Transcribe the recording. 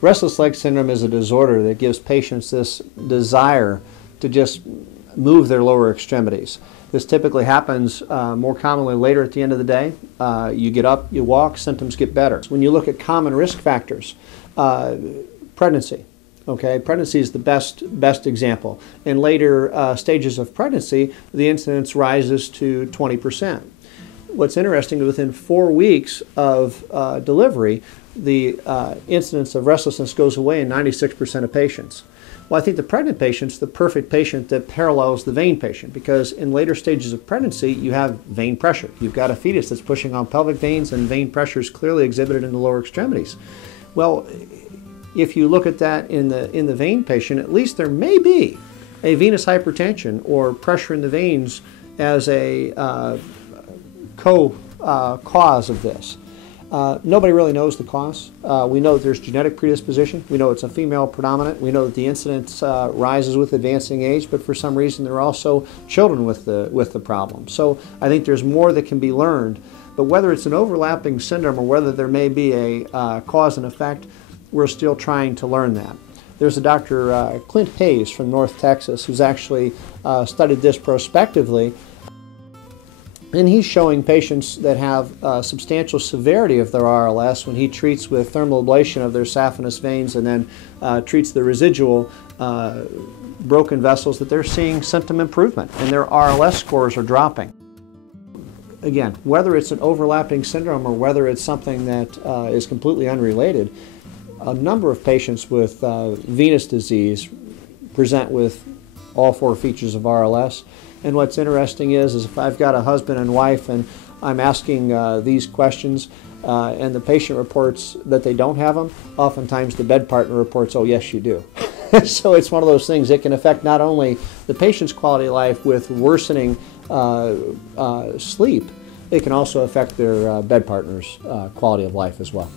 Restless leg syndrome is a disorder that gives patients this desire to just move their lower extremities. This typically happens more commonly later at the end of the day. You get up, you walk, symptoms get better. When you look at common risk factors, pregnancy. Okay, pregnancy is the best example. In later stages of pregnancy, the incidence rises to 20%. What's interesting, within 4 weeks of delivery, the incidence of restlessness goes away in 96% of patients. Well, I think the pregnant patient's the perfect patient that parallels the vein patient, because in later stages of pregnancy, you have vein pressure. You've got a fetus that's pushing on pelvic veins, and vein pressure is clearly exhibited in the lower extremities. Well, if you look at that in the vein patient, at least there may be a venous hypertension or pressure in the veins as a cause of this. Nobody really knows the cause. We know that there's genetic predisposition. We know it's a female predominant. We know that the incidence rises with advancing age, but for some reason there are also children with the problem. So I think there's more that can be learned. But whether it's an overlapping syndrome or whether there may be a cause and effect, we're still trying to learn that. There's a Dr. Clint Hayes from North Texas who's actually studied this prospectively. And he's showing patients that have substantial severity of their RLS when he treats with thermal ablation of their saphenous veins and then treats the residual broken vessels, that they're seeing symptom improvement and their RLS scores are dropping. Again, whether it's an overlapping syndrome or whether it's something that is completely unrelated, a number of patients with venous disease present with all 4 features of RLS. And what's interesting is if I've got a husband and wife and I'm asking these questions and the patient reports that they don't have them, oftentimes the bed partner reports, oh yes you do. So it's one of those things that can affect not only the patient's quality of life with worsening sleep, it can also affect their bed partner's quality of life as well.